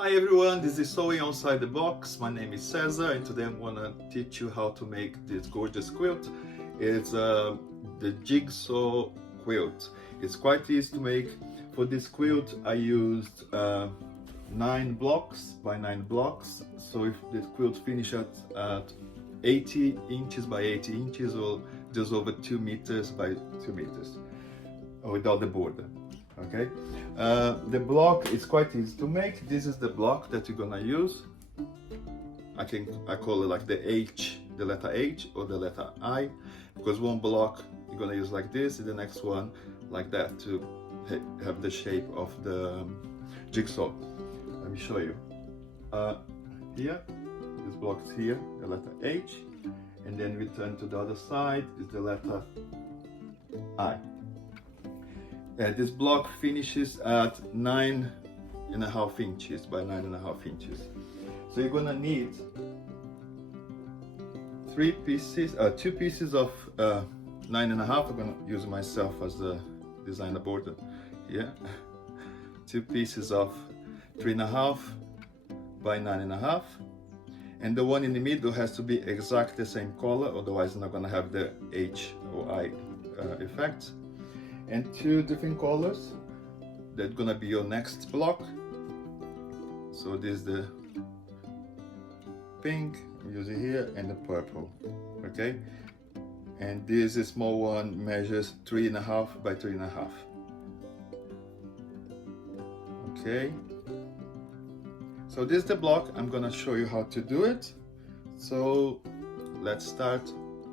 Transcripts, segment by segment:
Hi everyone, this is Sewing Outside the Box. My name is Cesar and today I'm gonna teach you how to make this gorgeous quilt. It's the Jigsaw Quilt. It's quite easy to make. For this quilt I used 9 blocks by 9 blocks. So if the quilt finishes at 80 inches by 80 inches or just over 2 meters by 2 meters without the border. Okay, the block is quite easy to make. This is the block that you're gonna use. I call it like the H, the letter H or the letter I, because one block you're gonna use like this and the next one like that to have the shape of the jigsaw. Let me show you. Here, this block is here, the letter H, and then we turn to the other side is the letter I. This block finishes at 9.5 inches by 9.5 inches. So you're gonna need 2 pieces of 9.5. I'm gonna use myself as the designer border here. 2 pieces of 3.5 by 9.5, and the one in the middle has to be exactly the same color, otherwise it's not gonna have the H or I effect. And 2 different colors that's gonna be your next block. So this is the pink I'm using here and the purple. Okay, and this small one measures 3.5 by 3.5. Okay, so this is the block. I'm gonna show you how to do it. So let's start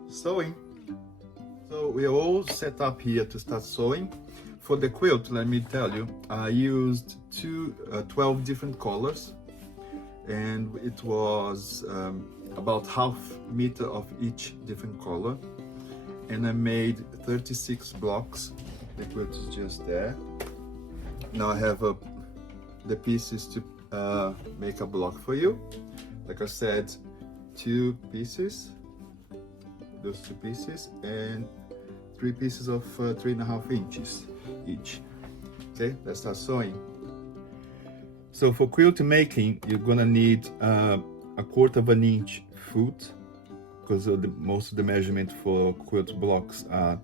sewing. So we are all set up here to start sewing. For the quilt, let me tell you, I used 12 different colors, and it was about half meter of each different color, and I made 36 blocks. The quilt is just there. Now I have the pieces to make a block for you. Like I said, 2 pieces, those 2 pieces, and 3 pieces of 3.5 inches each. Okay, let's start sewing. So for quilt making, you're gonna need a 1/4 inch foot, because most of the measurement for quilt blocks are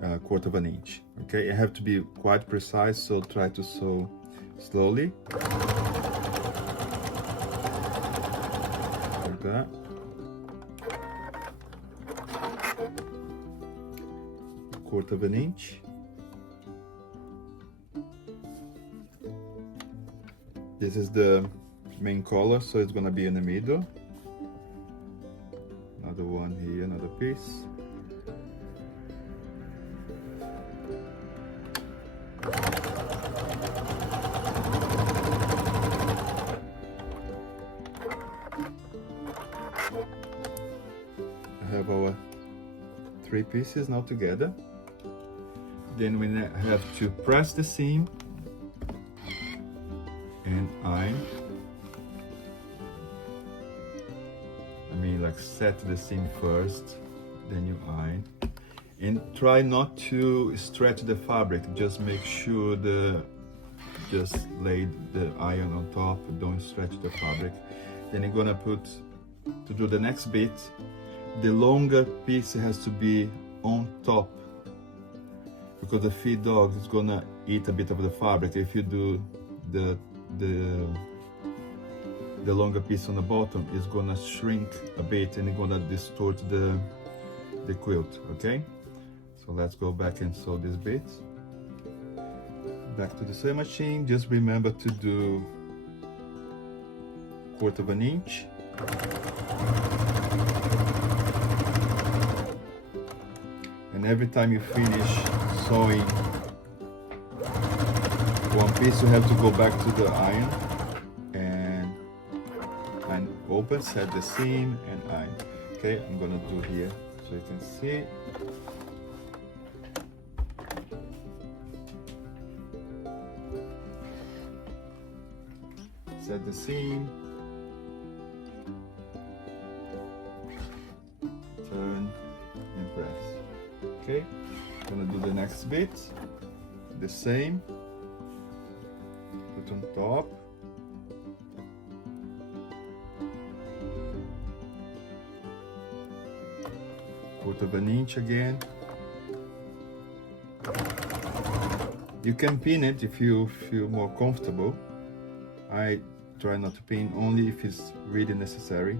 1/4 inch. Okay, you have to be quite precise, so try to sew slowly. Like that. 1/4 inch. This is the main color, so it's gonna be in the middle. Another one here, another piece. I have our 3 pieces now together. Then we have to press the seam and iron. Like set the seam first, then you iron. And try not to stretch the fabric, just make sure just lay the iron on top, don't stretch the fabric. Then you're gonna to do the next bit, the longer piece has to be on top, because the feed dog is gonna eat a bit of the fabric. If you do the longer piece on the bottom, is gonna shrink a bit and it's gonna distort the quilt. Okay, so let's go back and sew this bit. Back to the sewing machine. Just remember to do 1/4 inch. And every time you finish sewing one piece, you have to go back to the iron and open, set the seam and iron. Okay, I'm gonna do here so you can see. Set the seam, turn and press. Okay, I'm gonna do the next bit, the same, put on top, 1/4 again. You can pin it if you feel more comfortable. I try not to pin, only if it's really necessary.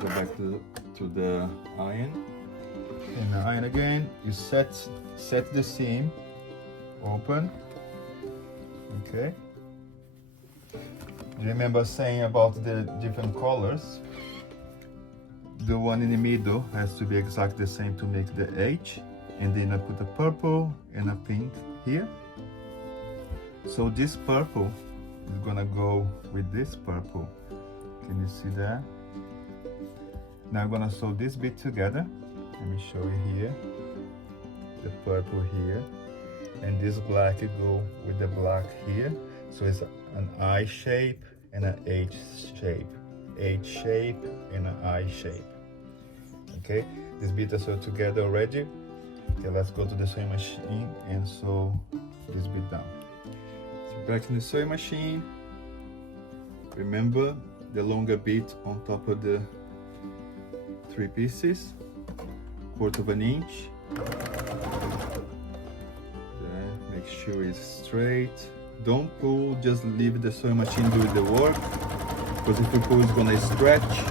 Go back to the iron. And the iron again, you set the seam open. Okay. Remember saying about the different colors? The one in the middle has to be exactly the same to make the H, and then I put a purple and a pink here. So this purple is gonna go with this purple. Can you see that? Now I'm gonna sew this bit together. Let me show you here. The purple here, and this black go with the black here. So it's an I shape and an H shape. H shape and an I shape. Okay, this bit are sewed together already. Okay, let's go to the sewing machine and sew this bit down. So back in the sewing machine. Remember the longer bit on top of the 3 pieces, 1/4 inch. Then make sure it's straight. Don't pull, just leave the sewing machine doing the work, because if you pull, it's gonna stretch.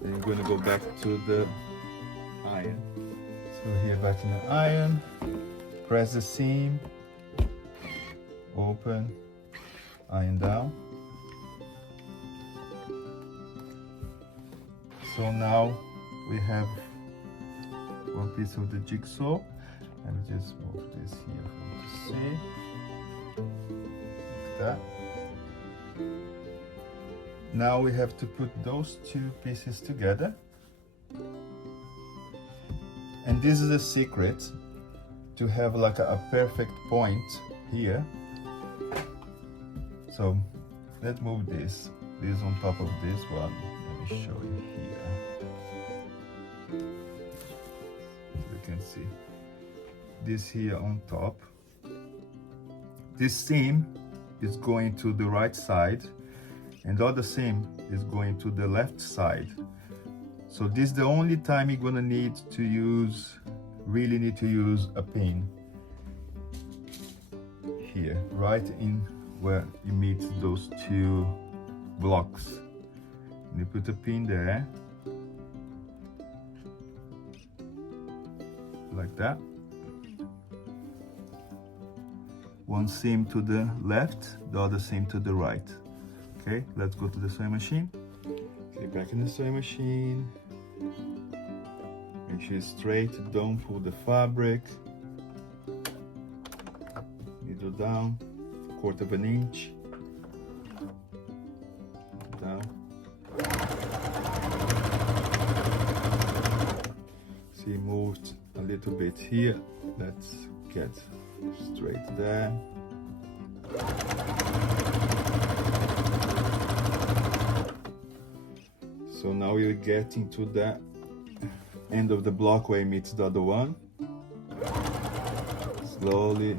Then you're gonna go back to the iron. So here, back in the iron, press the seam, open, iron down. So now we have one piece of the jigsaw. Let me just move this here for you to see. Like that. Now we have to put those 2 pieces together. And this is a secret to have like a perfect point here. So let's move this on top of this one. Let me show you here. You can see this here on top. This seam is going to the right side, and the other seam is going to the left side. So this is the only time you're gonna really need to use a pin here, right in where it meets those 2 blocks. And you put a pin there, like that. One seam to the left, the other seam to the right. Okay, let's go to the sewing machine. Okay, back in the sewing machine. Make sure it's straight, don't pull the fabric. Needle down, 1/4 inch. Down. See, moved a little bit here. Let's get straight there. So now we're getting to the end of the block where it meets the other one. Slowly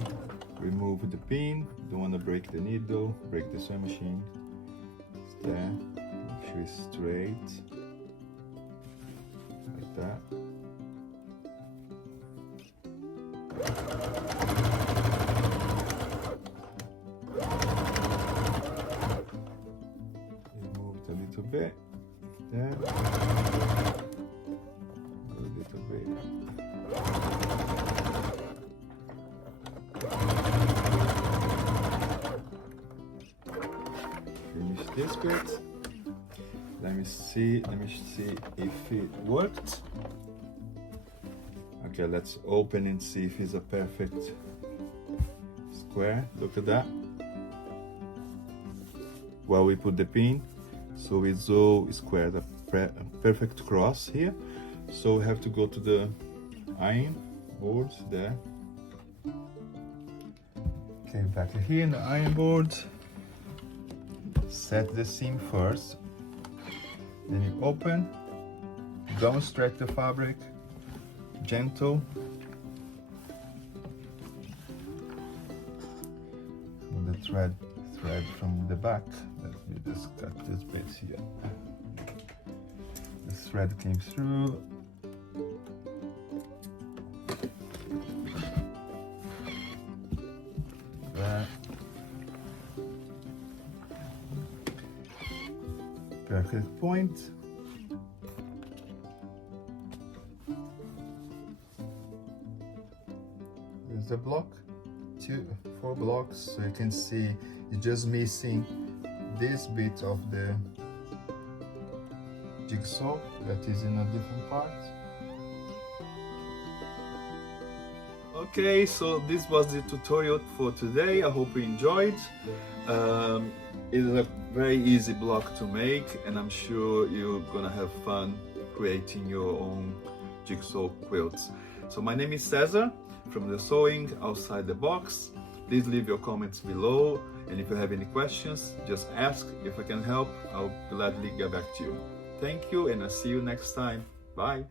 remove the pin. Don't want to break the needle, break the sewing machine. It's there. Make sure it's straight. Like that. Remove it a little bit. There. A little bit. Finish this bit. Let me see if it worked. Okay, let's open and see if it's a perfect square. Look at that. Well, we put the pin, so it's all square, a perfect cross here. So we have to go to the iron board there. Okay, back here in the iron board. Set the seam first. Then you open, don't stretch the fabric, gentle. The thread from the back, let me just cut this bit here. The thread came through. That. Perfect point. There's a block, 4 blocks, so you can see you're just missing this bit of the jigsaw that is in a different part. Okay, so this was the tutorial for today. I hope you enjoyed. It is a very easy block to make, and I'm sure you're gonna have fun creating your own jigsaw quilts. So my name is Cesar from the Sewing Outside the Box. Please leave your comments below, and if you have any questions, just ask. If I can help, I'll gladly get back to you. Thank you, and I'll see you next time. Bye.